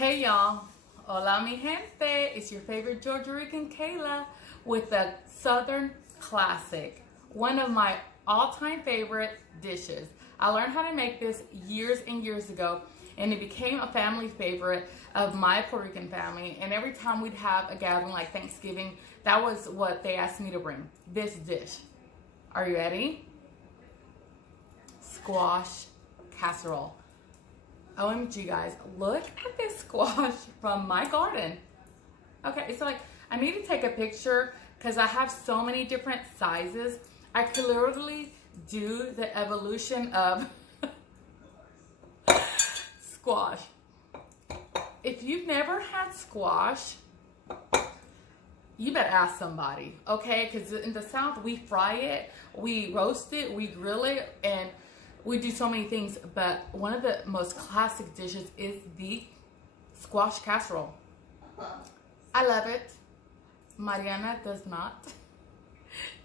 Hey y'all, hola mi gente, it's your favorite Georgia Rican Kayla with a Southern classic, one of my all-time favorite dishes. I learned how to make this years and years ago, and it became a family favorite of my Puerto Rican family, and every time we'd have a gathering like Thanksgiving, that was what they asked me to bring, this dish. Are you ready? Squash casserole. OMG guys, look at this squash from my garden. Okay, so like I need to take a picture because I have so many different sizes. I could literally do the evolution of squash. If you've never had squash, you better ask somebody, okay? Because in the South, we fry it, we roast it, we grill it, and we do so many things, but one of the most classic dishes is the squash casserole. I love it. Mariana does not.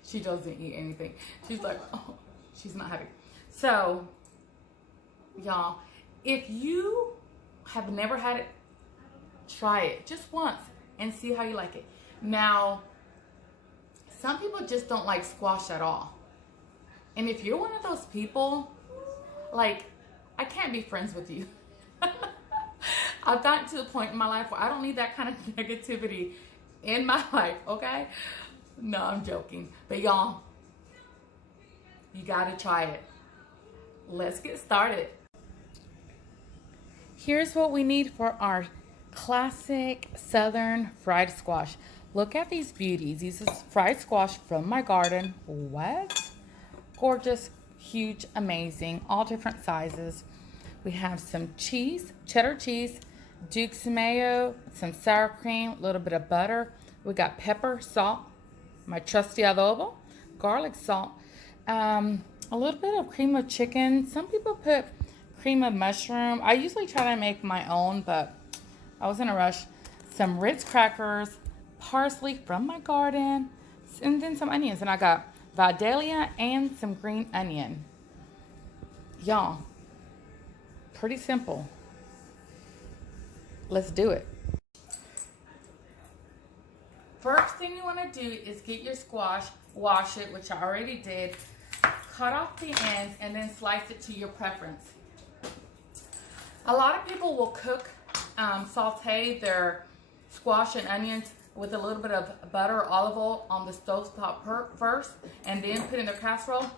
She doesn't eat anything. She's like, oh, she's not happy. So, y'all, if you have never had it, try it just once and see how you like it. Now, some people just don't like squash at all. And if you're one of those people, like, I can't be friends with you. I've gotten to the point in my life where I don't need that kind of negativity in my life, okay? No, I'm joking. But y'all, you gotta try it. Let's get started. Here's what we need for our classic Southern fried squash. Look at these beauties. These is fried squash from my garden. What? Gorgeous, huge, amazing, all different sizes. We have some cheese, cheddar cheese, Duke's mayo, some sour cream, a little bit of butter. We got pepper, salt, my trusty adobo, garlic salt, a little bit of cream of chicken. Some people put cream of mushroom. I usually try to make my own, but I was in a rush. Some Ritz crackers, parsley from my garden, and then some onions. And I got Vidalia and some green onion. Y'all, pretty simple. Let's do it. First thing you want to do is get your squash, wash it, which I already did, cut off the ends, and then slice it to your preference. A lot of people will cook, saute their squash and onions with a little bit of butter or olive oil on the stovetop first, and then put in their casserole.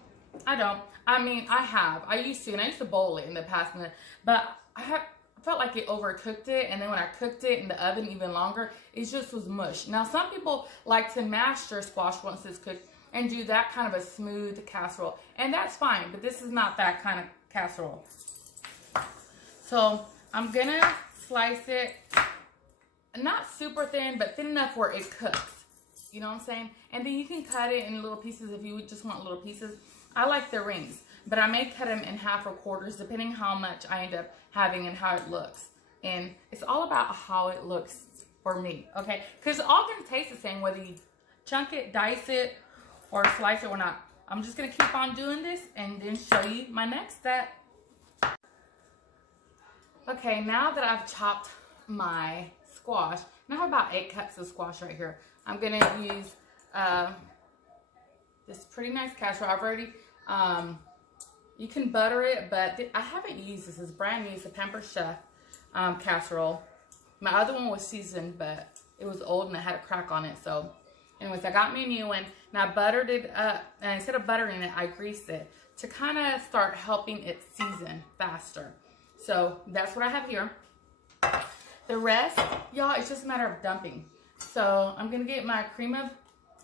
I don't. I mean, I used to, and I used to boil it in the past, but I felt like it overcooked it, and then when I cooked it in the oven even longer, it just was mush. Now, some people like to mash their squash once it's cooked and do that kind of a smooth casserole, and that's fine, but this is not that kind of casserole. So I'm gonna slice it, not super thin, but thin enough where it cooks. You know what I'm saying? And then you can cut it in little pieces if you just want little pieces. I like the rings, but I may cut them in half or quarters depending how much I end up having and how it looks. And it's all about how it looks for me, okay? Because it's all gonna taste the same whether you chunk it, dice it, or slice it or not. I'm just gonna keep on doing this and then show you my next step. Okay, now that I've chopped my squash, and I have about 8 cups of squash right here. I'm gonna use this pretty nice casserole. I've already, you can butter it, but I haven't used this. It's brand new. It's a Pampered Chef casserole. My other one was seasoned, but it was old and it had a crack on it. So anyways, I got me a new one, and I buttered it up, and instead of buttering it, I greased it to kind of start helping it season faster. So that's what I have here. The rest, y'all, it's just a matter of dumping. So I'm gonna get my cream of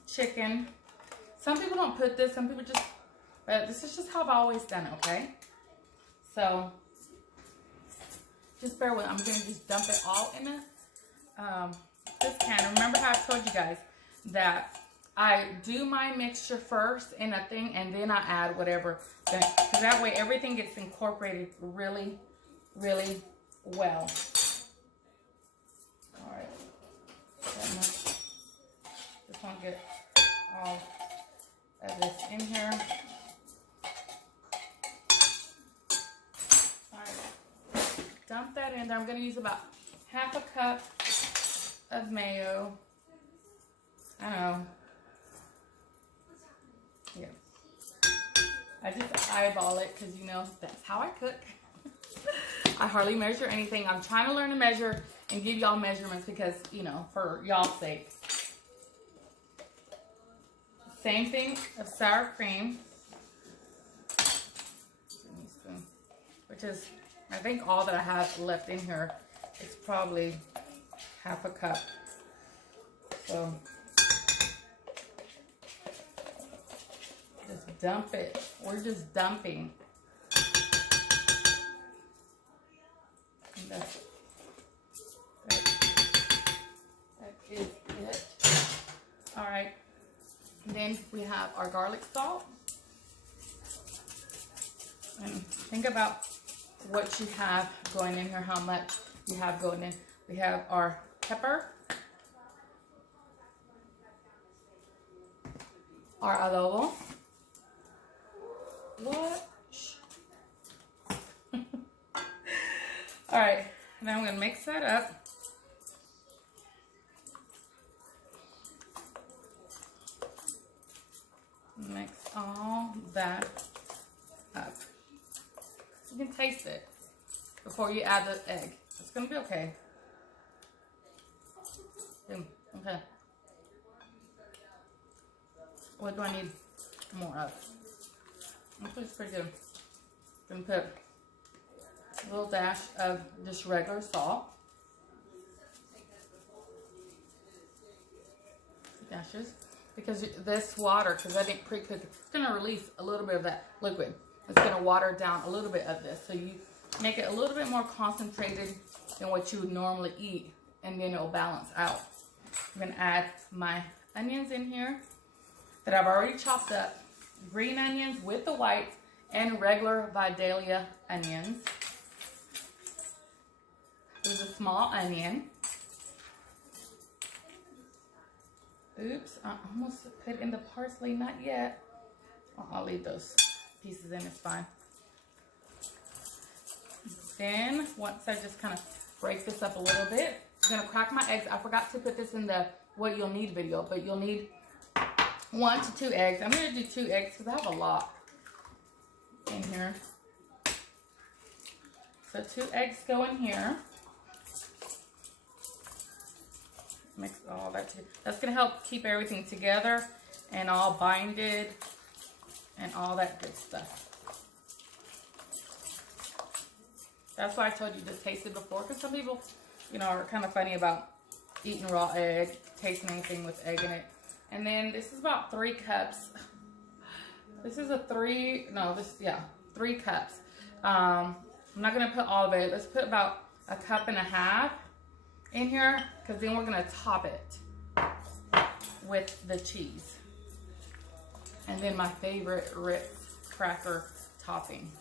chicken. Some people don't put this, some people just, but this is just how I've always done it, okay? So just bear with, I'm gonna just dump it all in this can. Remember how I told you guys that I do my mixture first in a thing, and then I add whatever, because that way everything gets incorporated really, really well. All right, just want to get all of this in here. All right, dump that in there. I'm going to use about half a cup of mayo. I don't know. Yeah. I just eyeball it because, you know, that's how I cook. I hardly measure anything. I'm trying to learn to measure and give y'all measurements because, you know, for y'all's sake. Same thing of sour cream. Which is, I think, all that I have left in here. It's probably half a cup. So, just dump it. We're just dumping. And that is it. All right. Then we have our garlic salt. And think about what you have going in here, how much you have going in. We have our pepper, our adobo. What? All right, now I'm gonna mix that up. Mix all that up. You can taste it before you add the egg. It's gonna be okay. Okay. What do I need more of? It's pretty good. I'm gonna put a little dash of just regular salt. Dashes. Because this water, because I didn't pre-cook it, it's gonna release a little bit of that liquid. It's going to water down a little bit of this. So you make it a little bit more concentrated than what you would normally eat. And then it'll balance out. I'm going to add my onions in here that I've already chopped up. Green onions with the whites and regular Vidalia onions. There's a small onion. Oops, I almost put in the parsley. Not yet. I'll leave those pieces in, it's fine. Then once I just kind of break this up a little bit, I'm gonna crack my eggs. I forgot to put this in the what you'll need video, but you'll need 1 to 2 eggs. I'm gonna do 2 eggs because I have a lot in here. So 2 eggs go in here. Mix all that together. That's gonna help keep everything together and all binded and all that good stuff. That's why I told you to taste it before, because some people, you know, are kind of funny about eating raw egg, tasting anything with egg in it. And then this is about 3 cups. This is a 3 cups. I'm not gonna put all of it. Let's put about 1.5 cups in here, because then we're gonna top it with the cheese. And then my favorite Ritz cracker topping.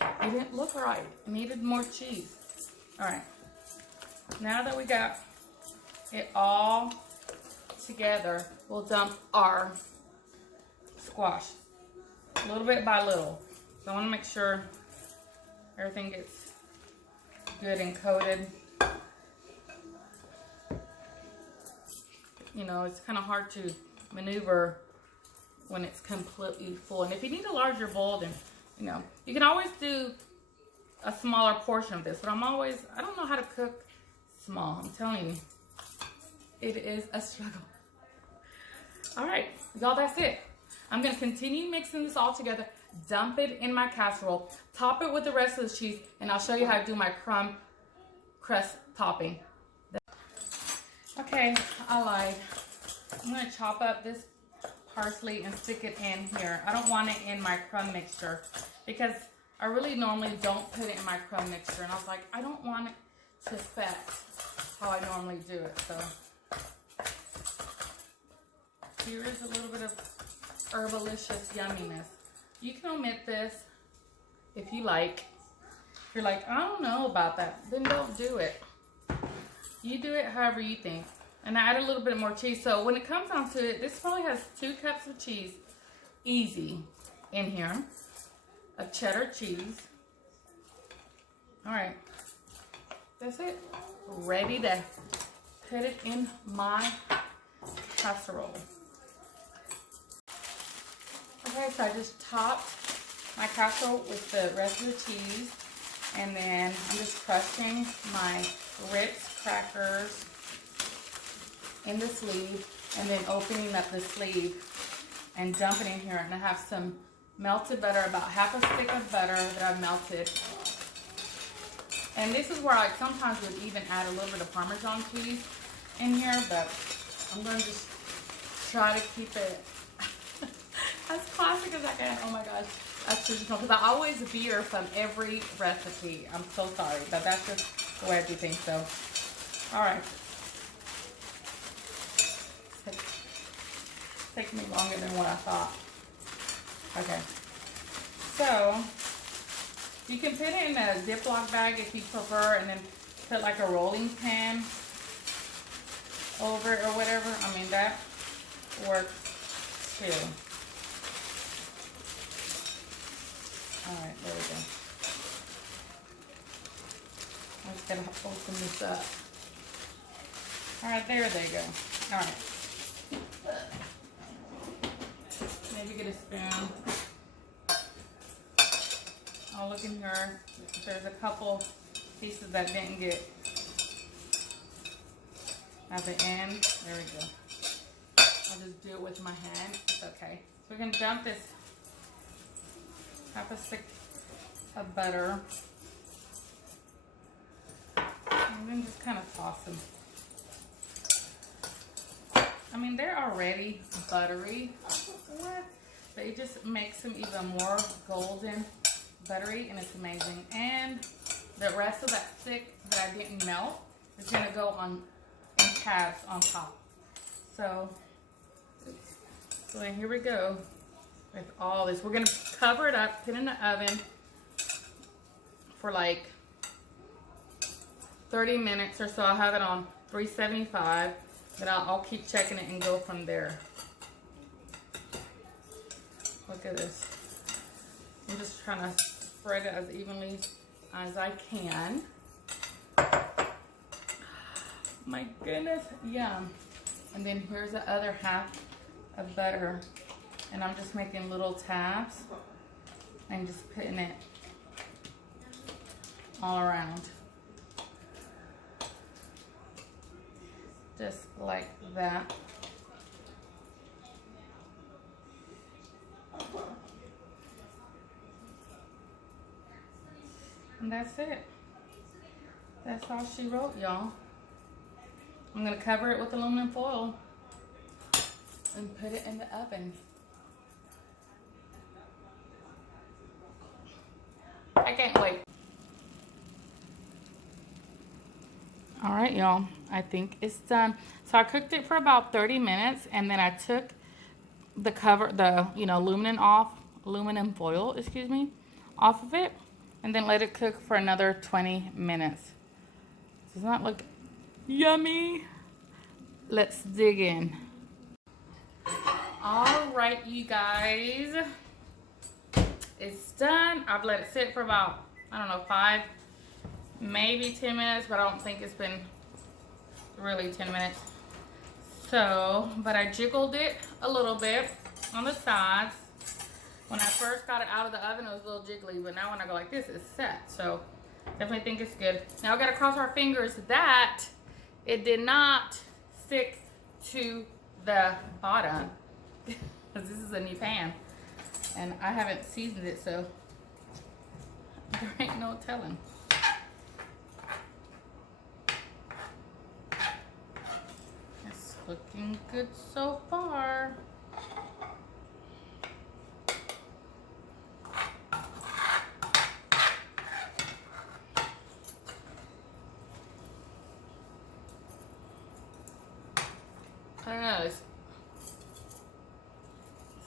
It didn't look right. It needed more cheese. All right. Now that we got it all together, we'll dump our squash little bit by little. So I want to make sure everything gets good and coated. You know, it's kind of hard to maneuver when it's completely full. And if you need a larger bowl, then, you know, you can always do a smaller portion of this. But I don't know how to cook small. I'm telling you, it is a struggle. All right, y'all, that's it. I'm going to continue mixing this all together, dump it in my casserole, top it with the rest of the cheese, and I'll show you how to do my crumb crust topping. Okay, I lied. I'm going to chop up this parsley and stick it in here. I don't want it in my crumb mixture because I really normally don't put it in my crumb mixture. And I was like, I don't want it to affect how I normally do it. So here is a little bit of herbalicious yumminess. You can omit this if you like. If you're like, I don't know about that, then don't do it. You do it however you think. And I add a little bit more cheese. So when it comes down to it, this probably has 2 cups of cheese. Easy. in here of cheddar cheese. All right, that's it. Ready to put it in my casserole. Okay, so I just topped my casserole with the rest of the cheese, and then I'm just crushing my Ritz crackers in the sleeve, and then opening up the sleeve and dumping in here. And I have some melted butter, about half a stick of butter that I've melted. And this is where I sometimes would even add a little bit of Parmesan cheese in here, but I'm going to just try to keep it as classic as I can. Oh my gosh, that's traditional, because I always veer from every recipe. I'm so sorry, but that's just the way I do things. So, all right. Take me longer than what I thought. Okay, so you can put it in a Ziploc bag if you prefer, and then put like a rolling pin over it or whatever. I mean, that works too. All right, there we go. I'm just gonna open this up. All right, there they go. All right. Maybe get a spoon. I'll look in here. There's a couple pieces that didn't get at the end. There we go. I'll just do it with my hand. It's okay. So we're gonna dump this half a stick of butter, and then just kind of toss them. I mean, they're already buttery. What? But it just makes them even more golden buttery, and it's amazing. And the rest of that stick that I didn't melt is gonna go on in tabs on top. So then here we go with all this. We're gonna cover it up, put it in the oven for like 30 minutes or so. I'll have it on 375. Then I'll keep checking it and go from there. Look at this. I'm just trying to spread it as evenly as I can. My goodness, yum. And then here's the other half of butter. And I'm just making little tabs and just putting it all around. Just like that. And that's it. That's all she wrote, y'all. I'm gonna cover it with aluminum foil and put it in the oven. I can't wait. All right, y'all, I think it's done. So I cooked it for about 30 minutes, and then I took the cover, aluminum foil, excuse me, off of it, and then let it cook for another 20 minutes. Does that look yummy? Let's dig in. All right, you guys, it's done. I've let it sit for about, I don't know, 5, maybe 10 minutes, but I don't think it's been really 10 minutes. So, but I jiggled it a little bit on the sides. When I first got it out of the oven, it was a little jiggly, but now when I go like this, it's set. So, definitely think it's good. Now, I gotta cross our fingers that it did not stick to the bottom. Because this is a new pan. And I haven't seasoned it, so there ain't no telling. It's looking good so far. I don't know, it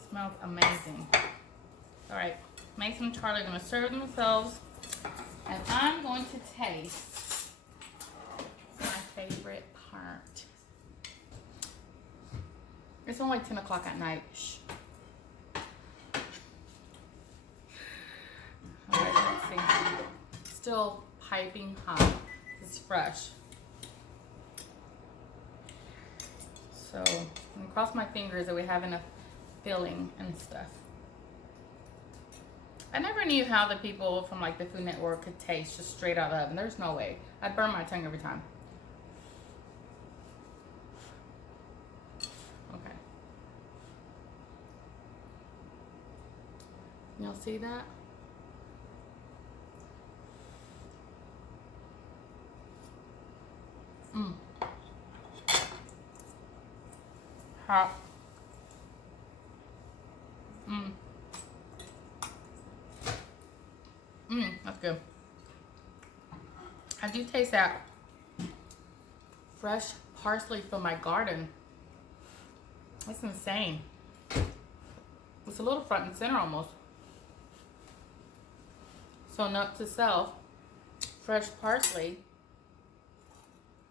smells amazing. All right, Mason and Charlie are gonna serve themselves, and I'm going to taste my favorite part. It's only 10 o'clock at night. Shh. still piping hot. It's fresh. So I'm gonna cross my fingers that we have enough filling and stuff. I never knew how the people from like the Food Network could taste just straight out of the oven. There's no way. I'd burn my tongue every time. Okay. Y'all see that? Mmm. Hot. Mmm. Mmm, that's good. I do taste that fresh parsley from my garden. That's insane. It's a little front and center almost. So note to self, fresh parsley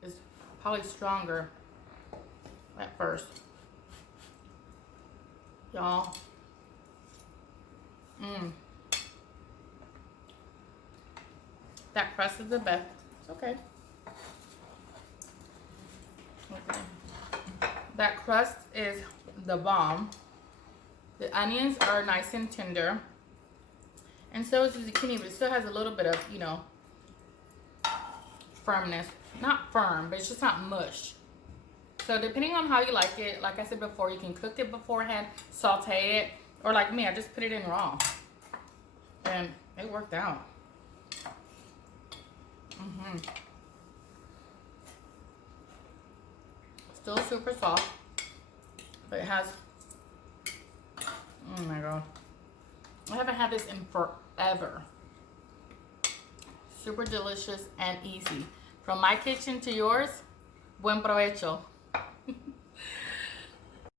is probably stronger at first. Y'all. Mmm. That crust is the best. It's okay. Okay. That crust is the bomb. The onions are nice and tender. And so is the zucchini, but it still has a little bit of, you know, firmness. Not firm, but it's just not mush. So depending on how you like it, like I said before, you can cook it beforehand, saute it, or like me, I just put it in raw. And it worked out. Still super soft, but it has, oh my god, I haven't had this in forever. Super delicious and easy. From my kitchen to yours, buen provecho.